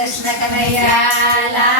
कृष्णकन्हैया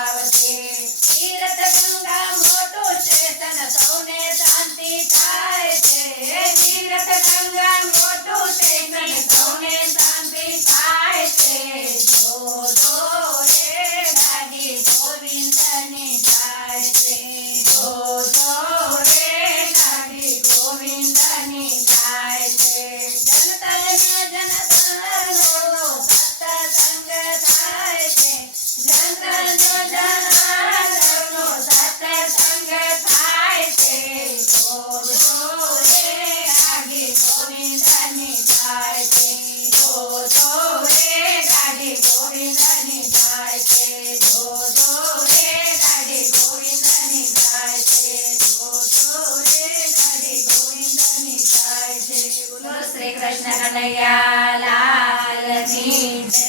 Shri Krishna Kanaiya લાલની Jay.